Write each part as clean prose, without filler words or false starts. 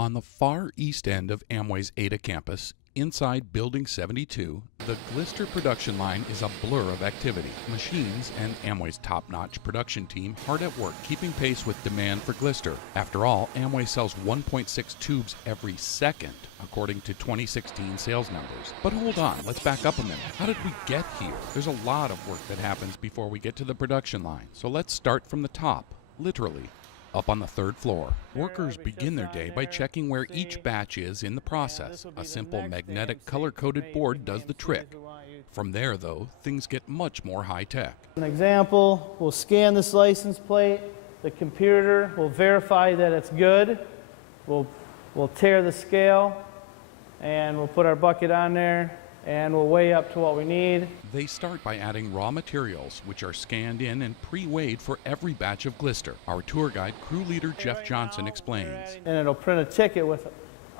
On the far east end of Amway's Ada campus, inside Building 72, the Glister production line is a blur of activity. Machines and Amway's top-notch production team hard at work keeping pace with demand for Glister. After all, Amway sells 1.6 tubes every second, according to 2016 sales numbers. But hold on, let's back up a minute. How did we get here? There's a lot of work that happens before we get to the production line. So let's start from the top, literally. Up on the third floor, workers begin their day by checking where each batch is in the process. A simple magnetic color-coded board does the trick. From there, though, things get much more high-tech. An example, we'll scan this license plate. The computer will verify that it's good. We'll tear the scale, and we'll put our bucket on there, and we'll weigh up to what we need. They start by adding raw materials, which are scanned in and pre-weighed for every batch of Glister. Our tour guide, crew leader Jeff Johnson, explains. And it'll print a ticket with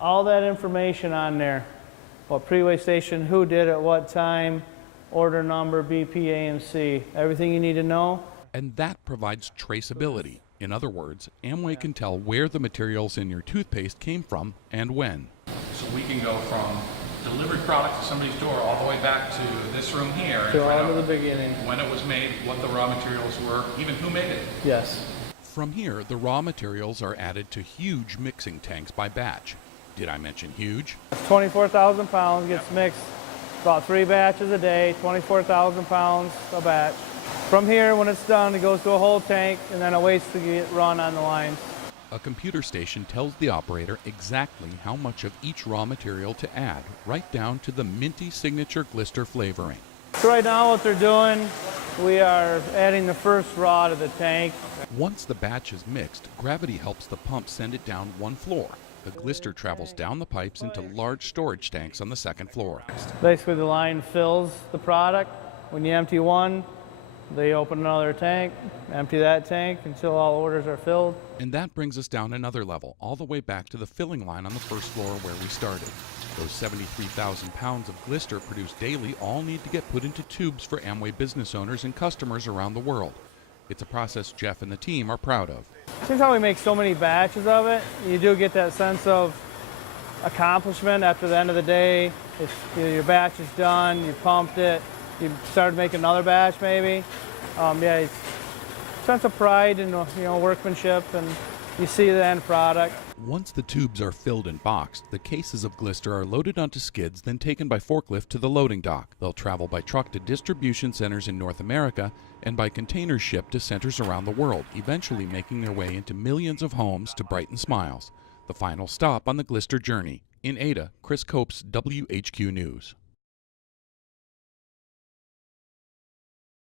all that information on there. What pre-weigh station, who did it, what time, order number, BP, AMC, everything you need to know. And that provides traceability. In other words, Amway can tell where the materials in your toothpaste came from and when. So we can go from delivered product to somebody's door all the way back to this room here. To all to the beginning. When it was made, what the raw materials were, even who made it. Yes. From here, the raw materials are added to huge mixing tanks by batch. Did I mention huge? 24,000 pounds gets mixed about 3 batches a day, 24,000 pounds a batch. From here, when it's done, it goes to a whole tank and then it waits to get run on the lines. A computer station tells the operator exactly how much of each raw material to add, right down to the minty signature Glister flavoring. So right now what they're doing, we are adding the first raw to the tank. Once the batch is mixed, gravity helps the pump send it down one floor. The Glister travels down the pipes into large storage tanks on the second floor. Basically the line fills the product. When you empty one, they open another tank, empty that tank until all orders are filled. And that brings us down another level, all the way back to the filling line on the first floor where we started. Those 73,000 pounds of Glister produced daily all need to get put into tubes for Amway business owners and customers around the world. It's a process Jeff and the team are proud of. Since how we make so many batches of it, you do get that sense of accomplishment after the end of the day. Your batch is done, you pumped it, you started making another batch maybe. It's a sense of pride and workmanship, and you see the end product. Once the tubes are filled and boxed, the cases of Glister are loaded onto skids, then taken by forklift to the loading dock. They'll travel by truck to distribution centers in North America and by container ship to centers around the world, eventually making their way into millions of homes to brighten smiles. The final stop on the Glister journey. In Ada, Chris Copes, WHQ News.